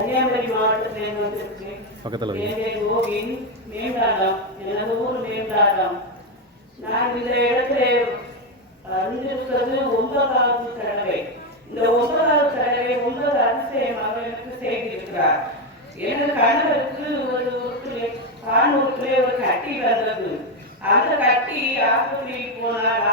கன்னியாகுமரி மாவட்டத்தில் வந்திருக்கு பக்கத்தில் வைங்க. என் மேம்பாலம் எனது ஊர் மேம்பாலம் நான் இந்த இடத்துல அறிந்திருக்கிறது ஒன்பதாவது தடவை இந்த ஒன்பதாவது தடவை ஒன்பது அதிசயமாக எனக்கு செய்திருக்கிறார் எனது கணவருக்கு ஒரு உறுப்பிலே ஆண் ஒரு கட்டி வந்தது அந்த கட்டி ஆஸ்பத்திரிக்கு போனால்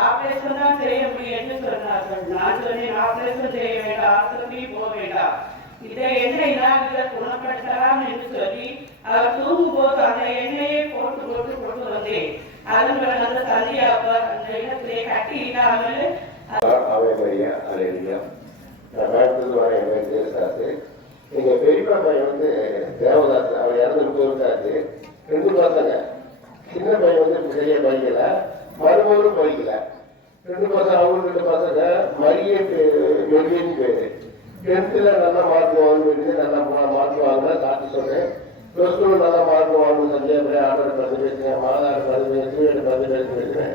ஆபரேஷன் தான் செய்ய முடியும் என்று சொன்னார்கள் நான் சொன்னேன் ஆபரேஷன் செய்ய வேண்டாம் ஆஸ்பத்திரி போக வேண்டாம் இதை எண்ணெய் நான் இதை குணப்படுத்தலாம் என்று சொல்லி அவர் தூங்கும் போது அந்த எண்ணெயை போட்டு போட்டு கொண்டு வந்தேன் அதன் அந்த சந்தியா அந்த இடத்திலே கட்டி இல்லாமல் ஆவேமையா அலையா நான் மேடத்துக்கு என் பேர் தேவதாஸ் எங்க பெரியப்பா பையன் வந்து தேவதாஸ் அவர் இறந்து போயிருக்காரு ரெண்டு பசங்க. சின்ன பையன் வந்து சரியா படிக்கல மருமகளும் படிக்கல ரெண்டு பசங்க அவங்க ரெண்டு பசங்க. மரிய மெல்லின்னு பேரு. டென்த்தில் நல்லா மார்க் வாங்கிட்டு நல்லா மார்க் வாங்கினா சாத்தி சொன்னேன் ப்ளஸ் டூ நல்லா மார்க் வாங்கணும் சஞ்சய் பிள்ளை ஆர்டர் பதிவு பேசுகிறேன் மாதாடு பதிவு பேசுகிறேன் பதிவு பேசுகிறேன்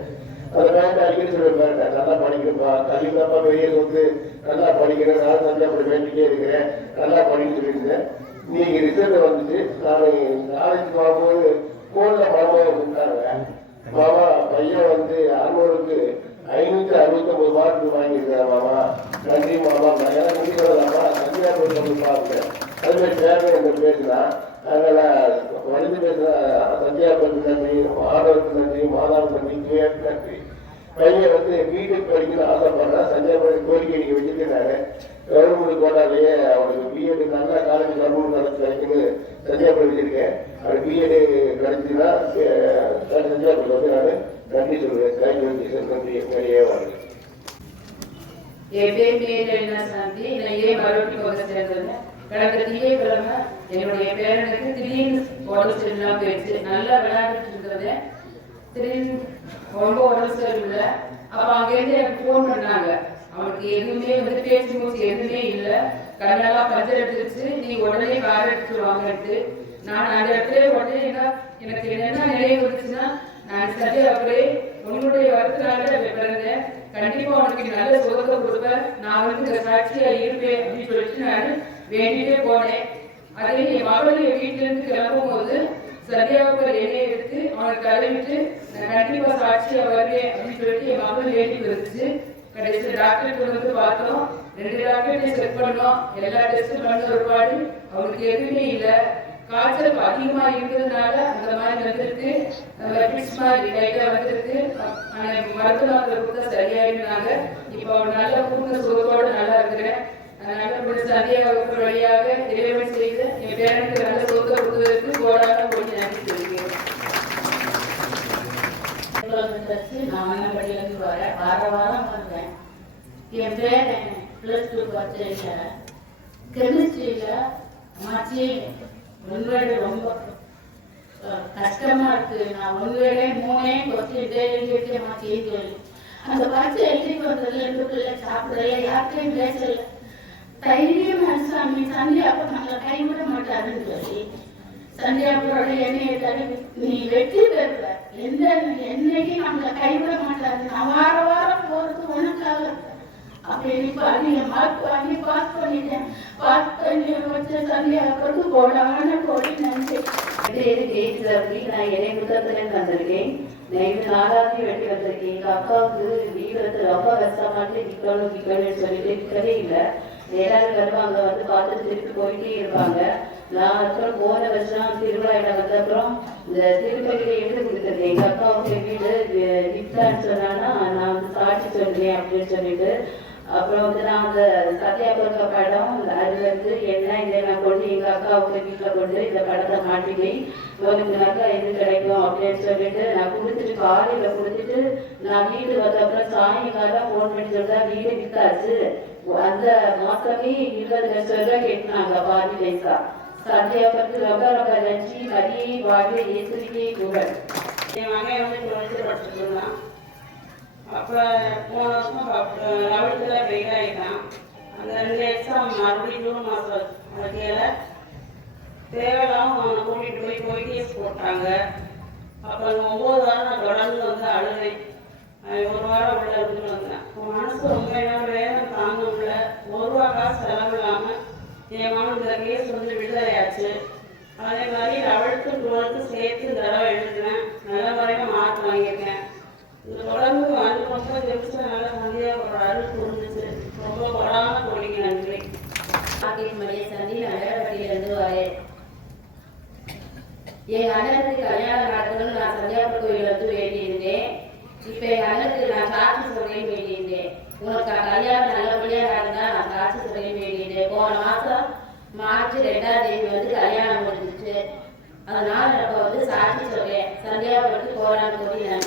அந்த வேண்டாம் அடிக்கடி சொல்லுவேன் நல்லா படிக்கிறப்பா தள்ளிப்பா வெளியே வந்து நல்லா படிக்கிறேன். நான் நல்லா அப்படி வேண்டிட்டே இருக்கிறேன். நல்லா படிக்க சொல்லியிருந்தேன். நீங்க ரிசல்ட் வந்துச்சு நான் காலேஜ் போகும்போது போன்ல மாமாவை கூப்பிட்டாங்க. மாமா பையன் வந்து அறுநூறுக்கு ஐநூத்தி அறுபத்தி ஒன்பது மார்க் நன்றி மாமா நான் ஏன்னா நீங்க சொல்லலாமா சந்தியா போய் சொல்லி பார்த்தேன். அது மாதிரி என்று பேசுனா அதனால வலிந்து பேசுற சந்தியாபுரத்து நன்றி மாணவருக்கு நன்றி மாதாவுக்கு நன்றி துயருக்கு நன்றி. பையன் வந்து வீட்டுக்கு படிக்கணும்னு ஆசைப்படுறான் பண்ணி கோரிக்கை நீங்க வச்சிருக்கிறாரு. கவர்மெண்ட் கோட்டாலேயே அவனுக்கு பிஎட் நல்ல காலேஜ் கவர்மெண்ட் காலேஜ் கிடைக்குன்னு பண்ணி வச்சிருக்கேன். அவர் பிஎட் கிடைச்சுன்னா பண்ணி வந்து நான் நன்றி சொல்லுவேன். தேங்க்யூ நன்றி. நிறைய வாழ்க்கை என் சாந்தி நான் ஏன் மறுபடியும் போக சேர்ந்தேன் கடந்த திங்கட்கிழமை என்னுடைய பேரனுக்கு திடீர்னு உடம்பு சரியில்லாம போயிடுச்சு நல்லா விளையாடிட்டு இருக்கிறது திடீர்னு ரொம்ப உடம்பு சரியில்லை அப்ப அங்கேருந்து எனக்கு ஃபோன் பண்ணாங்க அவனுக்கு எதுவுமே வந்து பேச்சு மூச்சு எதுவுமே இல்லை கண்ணெல்லாம் பஞ்சர் எடுத்துருச்சு நீ உடனே கார் எடுத்துட்டு வாங்கட்டு நான் அந்த இடத்துல உடனே என்ன எனக்கு என்ன நினைவு வந்துச்சுன்னா நான் சரி அப்படியே உன்னுடைய வரத்தினால பிறந்தேன். கண்டிப்பா உனக்கு நல்ல சுகத்தை கொடுப்பேன் நான் வந்து இந்த சாட்சியா இருப்பேன் அப்படின்னு சொல்லிட்டு நான் வேண்டிட்டே போனேன். அதே என் மகளுடைய என் வீட்டுல இருந்து கிளம்பும் போது சரியாக எண்ணெய் எடுத்து அவனை கழுவிட்டு நான் கண்டிப்பா சாட்சியா வருவேன் அப்படின்னு சொல்லிட்டு என் மகள் வேண்டி வந்துச்சு கடைசி டாக்டர் வந்து பார்த்தோம். ரெண்டு டாக்டர் செக் பண்ணோம் எல்லா டெஸ்டும் பண்ண ஒருபாடு அவனுக்கு எதுவுமே இல்லை. காய்ச்சல் அதிகமா இருக்கிறதுனால அந்த மாதிரி வந்திருக்கு ரெபிட்ஸ் மாதிரி லைட்டா வந்திருக்கு ஆனா இப்ப மருத்துவமனை கொடுத்தா சரியாயிருந்தாங்க இப்போ அவர் நல்ல பூர்ண சுகத்தோட நல்லா இருக்கிறேன். அதனால முடிஞ்ச சந்தியா வகுப்பு வழியாக இறைவன் செய்து என் பேரனுக்கு நல்ல சுகத்தை கொடுத்ததற்கு கோடான போய் நன்றி தெரிவிக்கிறேன். நான் மன்னபடியிலேருந்து வரேன் வார வாரம் வந்தேன். என் பேர் பிளஸ் டூ படிச்சிருக்கேன் கெமிஸ்ட்ரியில் மாச்சி உண்மையில ரொம்ப கஷ்டமா இருக்கு. நான் உண்மையிலே மூணே கொஸ்டின் எழுதிட்டு மாச்சின்னு சொல்லி. அந்த பரிசை எழுதி வந்ததுல இருந்து பிள்ளை சாப்பிடல யார்கிட்டையும் பேசல. தைரியம் சாமி. சந்தியா அப்ப நம்மளை கைவிட மாட்டாருன்னு சொல்லி சந்தியாபுரோட எண்ணெயை தடவி நீ வெற்றி பெறுவ. எந்த என்னைக்கு நம்மளை கைவிட மாட்டாரு. நான் வார வாரம் போறது உனக்காக அப்படின்னு பண்ணி மார்க் நான் என்னை புத்தகத்துலேருந்து வந்திருக்கேன் நான் இது நாலாவது வெட்டி வந்திருக்கேன் எங்கள் அக்காவுக்கு வீடு வந்து ரொம்ப கஷ்டமாட்டு விற்கணும் விற்கணும்னு சொல்லிட்டு விற்கவே இல்லை எல்லாரும் வருவாங்க வந்து பார்த்துட்டு திருப்பி போயிட்டே இருப்பாங்க நான் அப்புறம் போன வருஷம் திருவிழாயில வந்த அப்புறம் இந்த திருப்பதியில எடுத்து கொடுத்துருக்கேன் எங்க அக்காவுக்கு வீடு வி- வித்தான்னு சொன்னான்னா நான் வந்து சாட்சி சொல்றேன் அப்படின்னு சொல்லிட்டு அப்புறம் வந்து நான் அந்த சத்யாபுரக்க படம் அதுலேருந்து வந்து என்ன இதை நான் கொண்டு எங்க அக்காவுக்கு வீட்டில் கொண்டு இந்த படத்தை மாட்டி உனக்கு நல்லா இது கிடைக்கும் அப்படின்னு சொல்லிட்டு நான் கொடுத்துட்டு காலையில் கொடுத்துட்டு நான் வீடு வந்த அப்புறம் சாயங்காலம் ஃபோன் பண்ணி சொல்லிட்டு வீடு விற்காச்சு அந்த மாசமே இருபது லட்சம் ரூபாய் கேட்டாங்க பாதி பைசா சத்யாபுரத்து ரொம்ப ரொம்ப நன்றி. மதியை வாழ்வு இயேசுவிக்கே புகழ் என் மகன் வந்து குழந்தை படிச்சுட்டு இருந்தான். அப்போ போன வருஷம் லெவல்த்தில் ஃபெயில் ஆகிட்டான் அந்த ரெண்டு எக்ஸாம் மறுபடியும் ஜூன் மாதம் வகையில் தேவையில்லாம அவனை கூட்டிகிட்டு போய் பொய்டிஎஸ் போட்டாங்க. அப்போ அந்த ஒம்பது வாரம் நான் தொடர்ந்து வந்து அழுதேன். ஒரு வாரம் உள்ள இருந்துட்டு வந்தேன். உன் மனசு ரொம்ப நேரம் வேதனை தாங்க முடியல ஒரு ரூபா காசு செலவு இல்லாமல் என் மகன் இந்த கேஸ் வந்து விடுதலையாச்சு. அதே மாதிரி லெவல்த்து டுவெல்த்து சேர்த்து இந்த தடவை எழுதுனேன். நல்ல முறையாக மார்க் வாங்கியிருக்கேன். இந்த தொடர்ந்து வந்து ரொம்ப ஜெபிச்சு நல்லா ஒரு அருள் புரிஞ்சிச்சு ரொம்ப படாம மார்க்கெட் மணியசாமி நான் வேலைப்பட்டியிலிருந்து வரேன். எங்க அண்ணனுக்கு கல்யாணம் நடக்கணும்னு நான் சந்தியாபுர கோயில் வந்து வேண்டியிருந்தேன். இப்ப எங்க அண்ணனுக்கு நான் சாட்சி சொல்றேன்னு வேண்டியிருந்தேன். உனக்கு கல்யாணம் நல்லபடியா நடந்தா நான் சாட்சி சொல்றேன்னு வேண்டியிருந்தேன். போன மாசம் மார்ச் ரெண்டாம் தேதி வந்து கல்யாணம் முடிஞ்சிச்சு. அதனால இப்ப வந்து சாட்சி சொல்றேன். சந்தியாபுரத்துக்கு போறான்னு சொல்லி நன்றி